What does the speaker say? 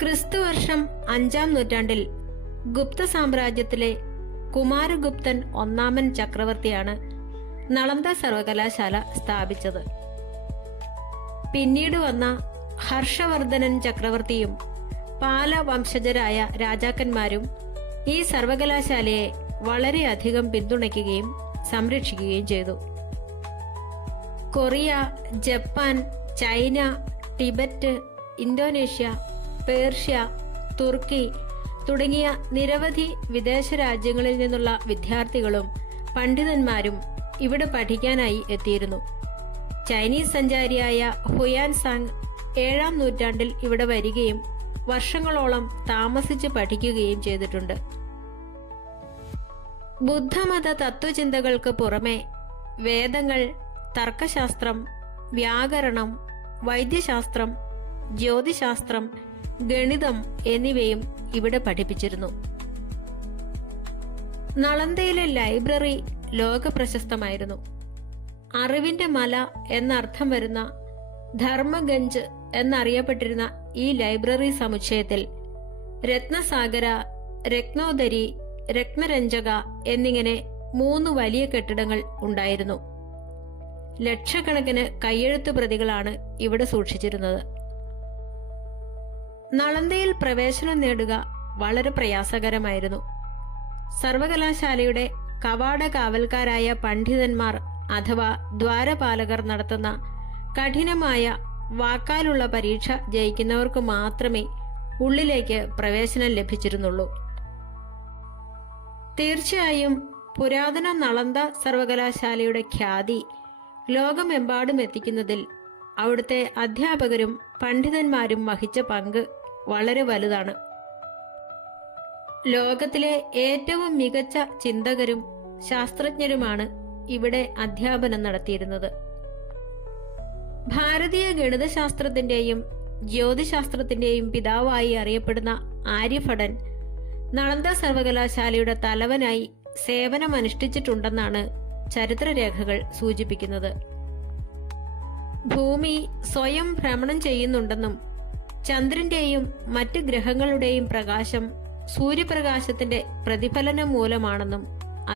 ക്രിസ്തുവർഷം 5-ാം നൂറ്റാണ്ടിൽ ഗുപ്ത സാമ്രാജ്യത്തിലെ കുമാരഗുപ്തൻ ഒന്നാമൻ ചക്രവർത്തിയാണ് നളന്ദ സർവകലാശാല സ്ഥാപിച്ചത്. പിന്നീട് വന്ന ഹർഷവർദ്ധനൻ ചക്രവർത്തിയും പാല വംശജരായ രാജാക്കന്മാരും ഈ സർവകലാശാലയെ വളരെയധികം പിന്തുണയ്ക്കുകയും സംരക്ഷിക്കുകയും ചെയ്തു. Korea, Japan, China, Tibet, Indonesia, Persia, തുർക്കി തുടങ്ങിയ നിരവധി വിദേശ രാജ്യങ്ങളിൽ നിന്നുള്ള വിദ്യാർത്ഥികളും പണ്ഡിതന്മാരും ഇവിടെ പഠിക്കാനായി എത്തിയിരുന്നു. ചൈനീസ് സഞ്ചാരിയായ ഹുയാൻ സാങ് 7-ാം നൂറ്റാണ്ടിൽ ഇവിടെ വരികയും വർഷങ്ങളോളം താമസിച്ച് പഠിക്കുകയും ചെയ്തിട്ടുണ്ട്. ബുദ്ധമത തത്വചിന്തകൾക്ക് പുറമെ വേദങ്ങൾ, തർക്കശാസ്ത്രം, വ്യാകരണം, വൈദ്യശാസ്ത്രം, ജ്യോതിശാസ്ത്രം, ഗണിതം എന്നിവയും ഇവിടെ പഠിപ്പിച്ചിരുന്നു. നളന്ദയിലെ ലൈബ്രറി ലോകപ്രശസ്തമായിരുന്നു. അറിവിന്റെ മല എന്നർത്ഥം വരുന്ന ധർമ്മഗഞ്ച് എന്നറിയപ്പെട്ടിരുന്ന ഈ ലൈബ്രറി സമുച്ചയത്തിൽ രത്നസാഗര, രത്നോദരി, രത്നരഞ്ജക എന്നിങ്ങനെ 3 വലിയ കെട്ടിടങ്ങൾ ഉണ്ടായിരുന്നു. ലക്ഷക്കണക്കിന് കയ്യെഴുത്തു പ്രതികളാണ് ഇവിടെ സൂക്ഷിച്ചിരുന്നത്. നളന്ദയിൽ പ്രവേശനം നേടുക വളരെ പ്രയാസകരമായിരുന്നു. സർവകലാശാലയുടെ കവാട കാവൽക്കാരായ പണ്ഡിതന്മാർ അഥവാ ദ്വാരപാലകർ നടത്തുന്ന കഠിനമായ വാക്കാലുള്ള പരീക്ഷ ജയിക്കുന്നവർക്ക് മാത്രമേ ഉള്ളിലേക്ക് പ്രവേശനം ലഭിച്ചിരുന്നുള്ളൂ. തീർച്ചയായും പുരാതന നളന്ദ സർവകലാശാലയുടെ ഖ്യാതി ലോകമെമ്പാടും എത്തിക്കുന്നതിൽ അവിടുത്തെ അധ്യാപകരും പണ്ഡിതന്മാരും വഹിച്ച പങ്ക് വളരെ വലുതാണ്. ലോകത്തിലെ ഏറ്റവും മികച്ച ചിന്തകരും ശാസ്ത്രജ്ഞരുമാണ് ഇവിടെ അധ്യാപനം നടത്തിയിരുന്നത്. ഭാരതീയ ഗണിതശാസ്ത്രത്തിന്റെയും ജ്യോതിശാസ്ത്രത്തിന്റെയും പിതാവായി അറിയപ്പെടുന്ന ആര്യഭടൻ നളന്ദ സർവകലാശാലയുടെ തലവനായി സേവനമനുഷ്ഠിച്ചിട്ടുണ്ടെന്നാണ് ചരിത്രരേഖകൾ സൂചിപ്പിക്കുന്നത്. ഭൂമി സ്വയം ഭ്രമണം ചെയ്യുന്നുണ്ടെന്നും ചന്ദ്രന്റെയും മറ്റ് ഗ്രഹങ്ങളുടെയും പ്രകാശം സൂര്യപ്രകാശത്തിന്റെ പ്രതിഫലനം മൂലമാണെന്നും